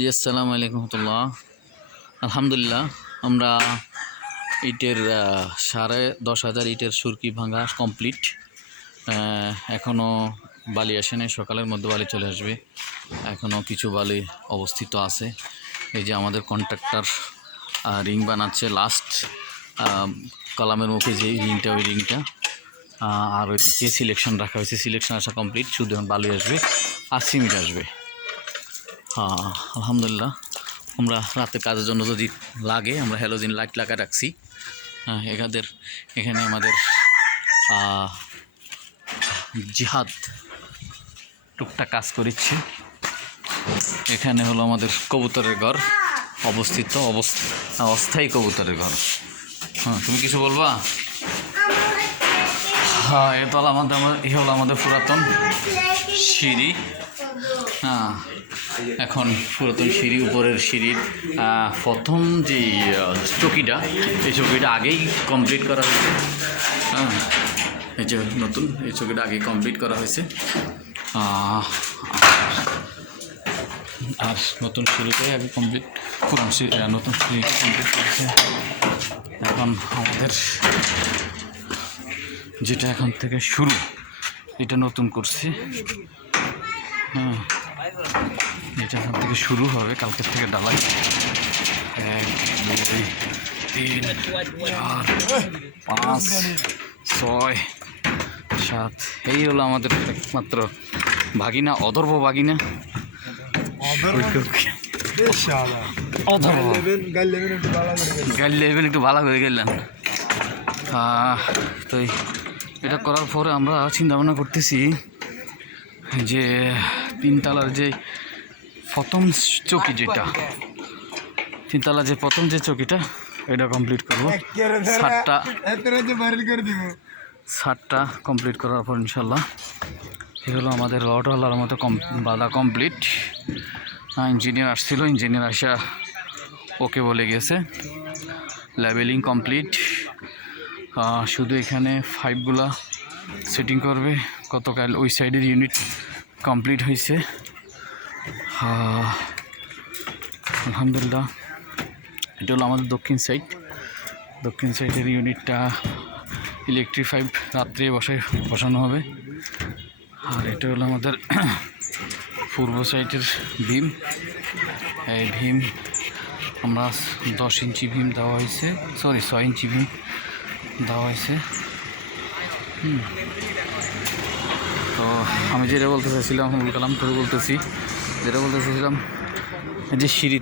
জি, আসসালামু আলাইকুম রহমতুল্লাহ। আলহামদুলিল্লাহ, আমরা ইটের সাড়ে দশ হাজার ইটের সুরকি ভাঙা কমপ্লিট এখনও বালি আসে নাই, সকালের মধ্যে বালি চলে আসবে। এখনও কিছু বালি অবস্থিত আছে। এই যে আমাদের কন্ট্রাক্টর রিং বানাচ্ছে লাস্ট কলামের মুখে যে রিংটা, ওই রিংটা। আর ওইদিকে সিলেকশন রাখা হয়েছে। সিলেকশন আসা কমপ্লিট শুধু বালি আসবে, আর সিমেন্ট আসবে। আলহামদুলিল্লাহ। আমরা রাতের কাজের জন্য যদি লাগে, আমরা হ্যালোজিন লাইট লাগা রাখছি। এখানের এখানে আমাদের জিহাদ টুকটাক কাজ করেছি এখানে হলো আমাদের কবুতরের ঘর। অবস্থিত অবস্থ- অস্থায়ী কবুতরের ঘর। হ্যাঁ তুমি কিছু বলবা? হ্যাঁ এ তো আমাদের আমার- এ হলো আমাদের পুরাতন সিঁড়ি। হ্যাঁ এখন পুরাতন সিঁড়ি, উপরের সিঁড়ির প্রথম যে চকিটা, এই চকিটা আগেই কমপ্লিট করা হয়েছে। হ্যাঁ এই যে নতুন, এই চকিটা আগেই কমপ্লিট করা হয়েছে। আর নতুন সিঁড়িটাই আগে কমপ্লিট পুরান সিঁড়ি নতুন সিঁড়িটা কমপ্লিট করেছে এখন আমাদের যেটা এখন থেকে শুরু, এটা নতুন করছি। হ্যাঁ এটা এখান থেকে শুরু হবে কালকের থেকে ডালাই। এক দুই তিন চার পাঁচ ছয় সাত। এই হলো আমাদের একমাত্র ভাগিনা অধর্ব ভাগিনা। অধর্ব? গাড়ি লেভেল একটু ভালো করে গেলেন। তো এটা করার পরে আমরা চিন্তা ভাবনা করতেছি যে তিনতলার যে প্রথম চৌকি যেটা তিনতলা যে প্রথম যে চৌকিটা এটা কমপ্লিট করব। সাতটা সাতটা কমপ্লিট করার পর ইনশাল্লাহ এ হলো আমাদের রডওয়ালার মতো কম বাধা কমপ্লিট ইঞ্জিনিয়ার আসছিল ইঞ্জিনিয়ার আসা ওকে বলে গেছে। লেভেলিং কমপ্লিট শুধু এখানে ফাইভগুলা সেটিং করবে। গতকাল ওই সাইডের ইউনিট কমপ্লিট হয়েছে। আলহামদুলিল্লাহ। এটা হলো আমাদের দক্ষিণ সাইড দক্ষিণ সাইডের ইউনিটটা ইলেকট্রিক ফাইভ রাত্রে বসায়, বসানো হবে। আর এটা হলো আমাদের পূর্ব সাইডের ভীম। এই ভীম আমরা দশ ইঞ্চি ভীম দেওয়া হয়েছে। সরি ছয় ইঞ্চি ভীম দেওয়া হয়েছে। হুম। আমি যেটা বলতে চাইছিলাম আবুল কালাম তোর বলতেছি। যেটা বলতে চাইছিলাম যে সিঁড়ি